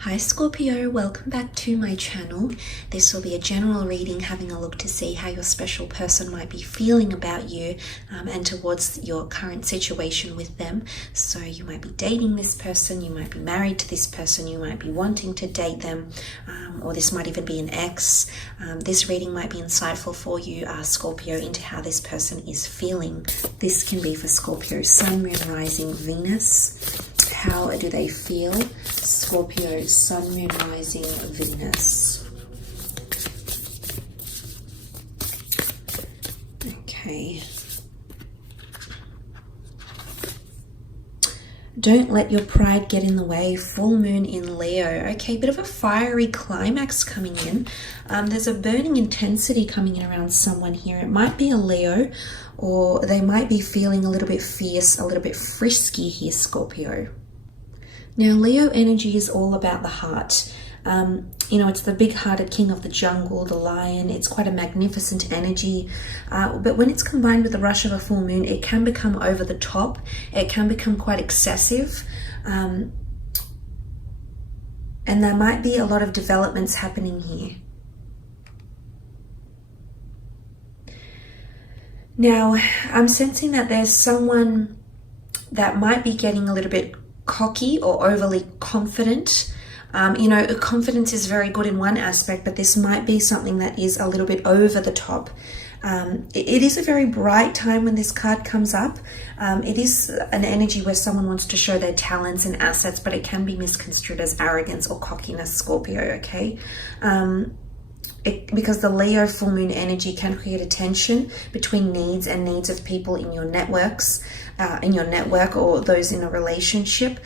Hi Scorpio, welcome back to my channel. This will be a general reading, having a look to see how your special person might be feeling about you and towards your current situation with them. So you might be dating this person, you might be married to this person, you might be wanting to date them, or this might even be an ex. This reading might be insightful for you, Scorpio, into how this person is feeling. This can be for Scorpio, Sun, Moon, Rising, Venus. How do they feel? Scorpio, Sun, Moon, Rising, Venus. Okay. Don't let your pride get in the way. Full moon in Leo. Okay, bit of a fiery climax coming in. There's a burning intensity coming in around someone here. It might be a Leo, or they might be feeling a little bit fierce, a little bit frisky here, Scorpio. Now, Leo energy is all about the heart. It's the big-hearted king of the jungle, the lion. It's quite a magnificent energy. But when it's combined with the rush of a full moon, it can become over the top. It can become quite excessive. And there might be a lot of developments happening here. Now, I'm sensing that there's someone that might be getting a little bit cocky or overly confident. Confidence is very good in one aspect, but this might be something that is a little bit over the top. It is a very bright time when this card comes up. It is an energy where someone wants to show their talents and assets, but it can be misconstrued as arrogance or cockiness, Scorpio, okay? Because the Leo full moon energy can create a tension between needs of people in your networks, in your network, or those in a relationship.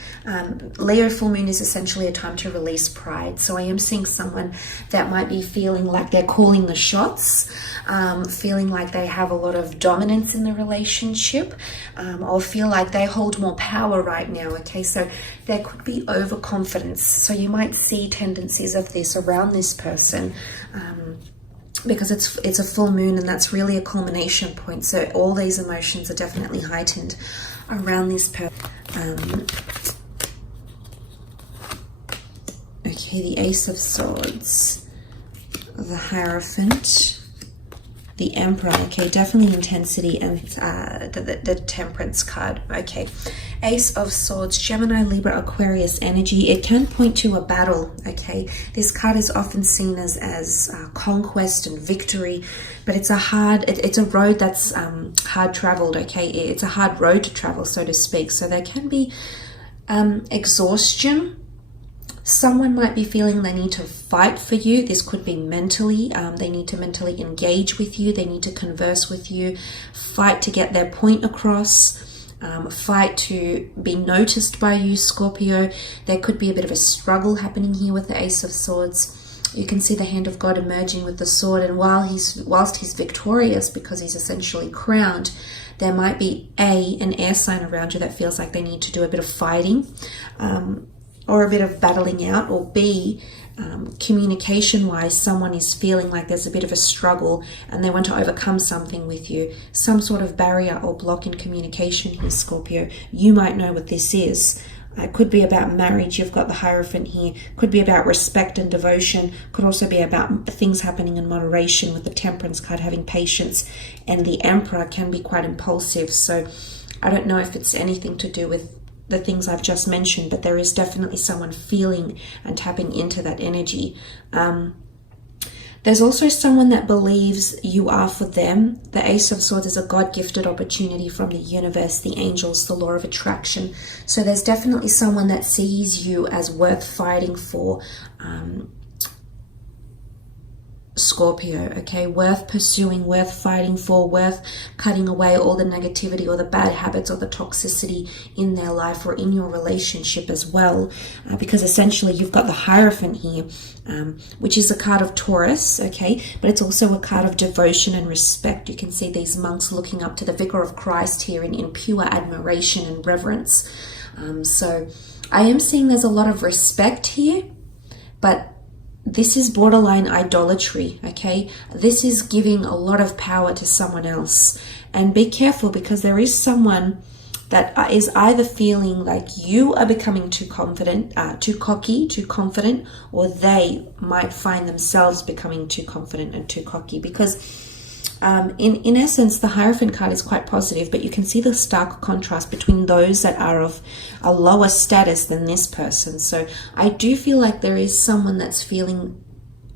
Leo full moon is essentially a time to release pride. So I am seeing someone that might be feeling like they're calling the shots, feeling like they have a lot of dominance in the relationship, or feel like they hold more power right now. Okay, so there could be overconfidence. So you might see tendencies of this around this person. Because it's a full moon, and that's really a culmination point. So all these emotions are definitely heightened around this person. Okay, the Ace of Swords, the Hierophant, the Emperor. Okay, definitely intensity, and the Temperance card. Okay, Ace of Swords, Gemini, Libra, Aquarius energy. It can point to a battle. Okay, this card is often seen as conquest and victory, but it's a road that's hard traveled. Okay, it's a hard road to travel, so to speak. So there can be exhaustion. Someone might be feeling they need to fight for you. This could be mentally. They need to mentally engage with you. They need to converse with you, fight to get their point across, fight to be noticed by you, Scorpio. There could be a bit of a struggle happening here with the Ace of Swords. You can see the hand of God emerging with the sword, and whilst he's victorious because he's essentially crowned, there might be an air sign around you that feels like they need to do a bit of fighting, or a bit of battling out, or B, communication-wise, someone is feeling like there's a bit of a struggle and they want to overcome something with you. Some sort of barrier or block in communication here, Scorpio. You might know what this is. It could be about marriage. You've got the Hierophant here. Could be about respect and devotion. Could also be about things happening in moderation, with the Temperance card having patience. And the Emperor can be quite impulsive. So I don't know if it's anything to do with the things I've just mentioned, but there is definitely someone feeling and tapping into that energy. There's also someone that believes you are for them. The Ace of Swords is a God-gifted opportunity from the universe, the angels, the law of attraction. So there's definitely someone that sees you as worth fighting for, Scorpio, okay, worth pursuing, worth fighting for, worth cutting away all the negativity or the bad habits or the toxicity in their life or in your relationship as well, because essentially you've got the Hierophant here, which is a card of Taurus, okay, but it's also a card of devotion and respect. You can see these monks looking up to the Vicar of Christ here in pure admiration and reverence. So I am seeing there's a lot of respect here, but this is borderline idolatry, okay? This is giving a lot of power to someone else. And be careful, because there is someone that is either feeling like you are becoming too confident, too cocky, too confident, or they might find themselves becoming too confident and too cocky. Because in essence, the Hierophant card is quite positive, but you can see the stark contrast between those that are of a lower status than this person. So I do feel like there is someone that's feeling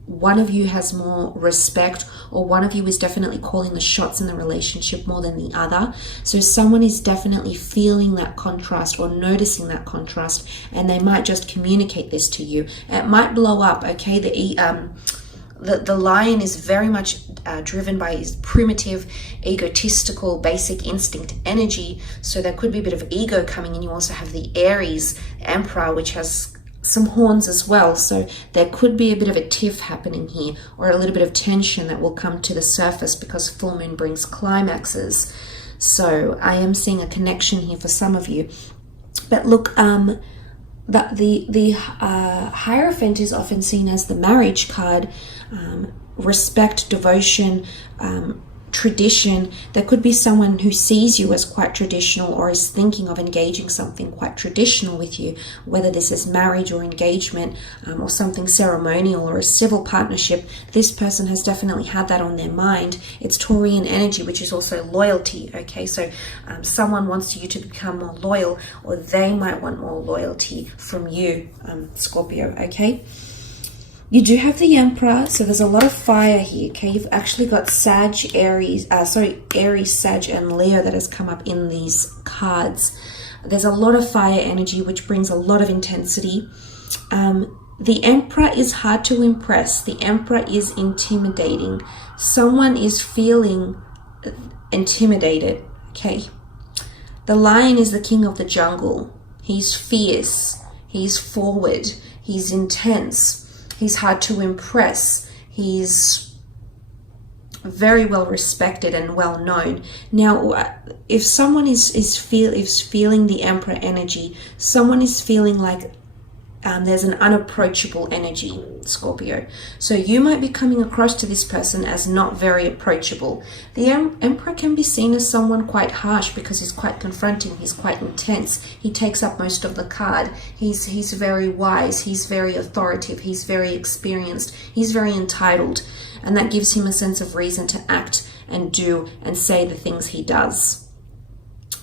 one of you has more respect, or one of you is definitely calling the shots in the relationship more than the other. So someone is definitely feeling that contrast or noticing that contrast, and they might just communicate this to you. It might blow up, okay? The lion is very much driven by his primitive, egotistical, basic instinct energy. So there could be a bit of ego coming in. You also have the Aries Emperor, which has some horns as well. So there could be a bit of a tiff happening here, or a little bit of tension that will come to the surface because full moon brings climaxes. So I am seeing a connection here for some of you. But look, the Hierophant is often seen as the marriage card. Respect, devotion, tradition. There could be someone who sees you as quite traditional, or is thinking of engaging something quite traditional with you, whether this is marriage or engagement, or something ceremonial or a civil partnership. This person has definitely had that on their mind. It's Taurian energy, which is also loyalty. Okay, so someone wants you to become more loyal, or they might want more loyalty from you, Scorpio. Okay, you do have the Emperor, so there's a lot of fire here, okay? You've actually got Aries, Sag, and Leo that has come up in these cards. There's a lot of fire energy, which brings a lot of intensity. The Emperor is hard to impress. The Emperor is intimidating. Someone is feeling intimidated, okay? The Lion is the king of the jungle. He's fierce. He's forward. He's intense. He's hard to impress. He's very well respected and well known. Now, if someone is feeling the Emperor energy, someone is feeling like there's an unapproachable energy, Scorpio. So you might be coming across to this person as not very approachable. The Emperor can be seen as someone quite harsh because he's quite confronting. He's quite intense. He takes up most of the card. He's very wise. He's very authoritative. He's very experienced. He's very entitled. And that gives him a sense of reason to act and do and say the things he does.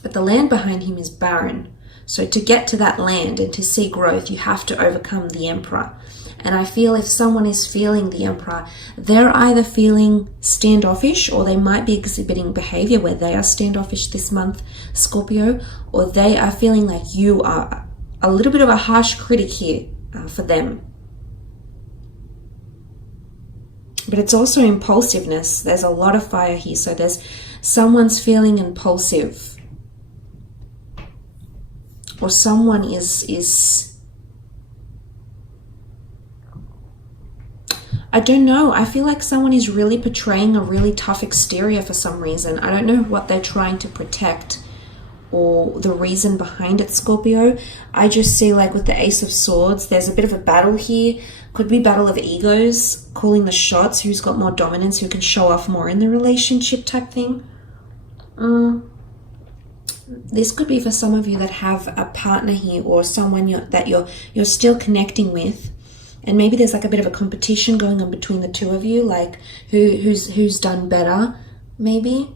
But the land behind him is barren. So to get to that land and to see growth, you have to overcome the Emperor. And I feel if someone is feeling the Emperor, they're either feeling standoffish, or they might be exhibiting behavior where they are standoffish this month, Scorpio, or they are feeling like you are a little bit of a harsh critic here for them. But it's also impulsiveness. There's a lot of fire here. So there's someone's feeling impulsive. Or someone is I don't know. I feel like someone is really portraying a really tough exterior for some reason. I don't know what they're trying to protect or the reason behind it, Scorpio. I just see, like with the Ace of Swords, there's a bit of a battle here. Could be battle of egos, calling the shots, who's got more dominance, who can show off more in the relationship type thing. This could be for some of you that have a partner here, or someone that you're still connecting with, and maybe there's like a bit of a competition going on between the two of you, like who's done better, maybe.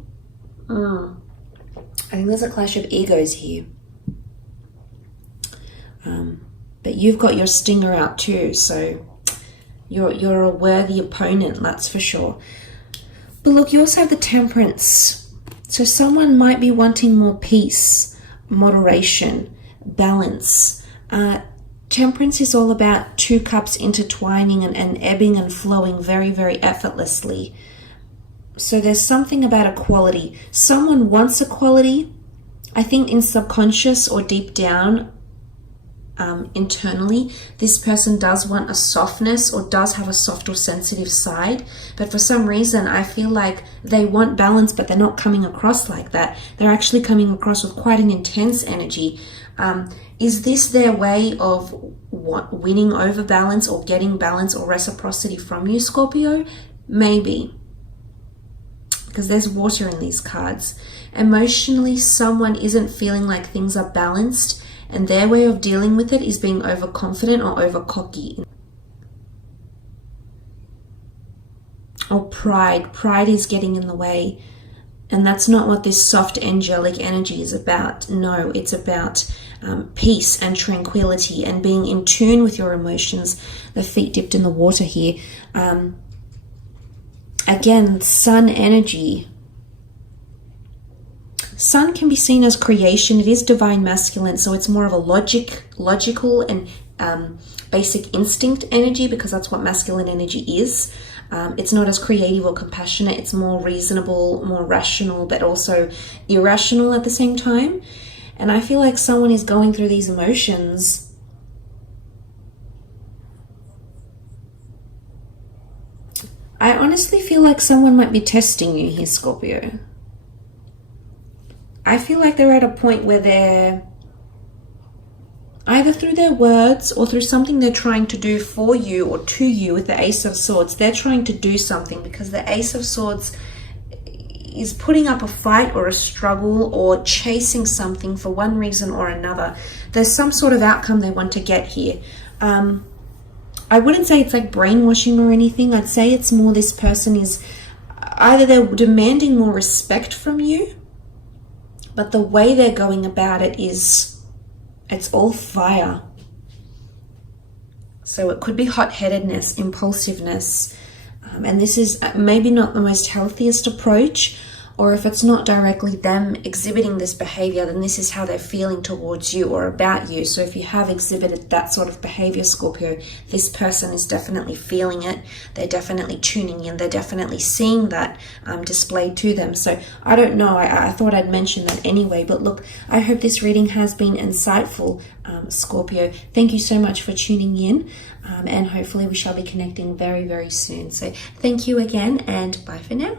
I think there's a clash of egos here. But you've got your stinger out too, so you're a worthy opponent, that's for sure. But look, you also have the Temperance. So someone might be wanting more peace, moderation, balance. Temperance is all about two cups intertwining and ebbing and flowing very, very effortlessly. So there's something about equality. Someone wants equality. I think in subconscious or deep down, internally, this person does want a softness, or does have a soft or sensitive side, but for some reason I feel like they want balance, but they're not coming across like that. They're actually coming across with quite an intense energy. Is this their way of winning over balance, or getting balance or reciprocity from you, Scorpio? Maybe. because there's water in these cards. Emotionally, someone isn't feeling like things are balanced, and their way of dealing with it is being overconfident or over cocky. Or pride. Pride is getting in the way. And that's not what this soft angelic energy is about. No, it's about peace and tranquility and being in tune with your emotions. The feet dipped in the water here. Again, sun energy. Sun can be seen as creation. It is divine masculine, so it's more of a logical and basic instinct energy, because that's what masculine energy is. It's not as creative or compassionate. It's more reasonable, more rational, but also irrational at the same time. And I feel like someone is going through these emotions. I honestly feel like someone might be testing you here, Scorpio. I feel like they're at a point where they're either through their words or through something they're trying to do for you or to you with the Ace of Swords. They're trying to do something, because the Ace of Swords is putting up a fight or a struggle or chasing something for one reason or another. There's some sort of outcome they want to get here. I wouldn't say it's like brainwashing or anything. I'd say it's more this person is either they're demanding more respect from you, but the way they're going about it is, it's all fire. So it could be hot-headedness, impulsiveness, and this is maybe not the most healthiest approach, or if it's not directly them exhibiting this behavior, then this is how they're feeling towards you or about you. So if you have exhibited that sort of behavior, Scorpio, this person is definitely feeling it. They're definitely tuning in. They're definitely seeing that displayed to them. So I don't know. I thought I'd mention that anyway. But look, I hope this reading has been insightful, Scorpio. Thank you so much for tuning in. And hopefully we shall be connecting very, very soon. So thank you again, and bye for now.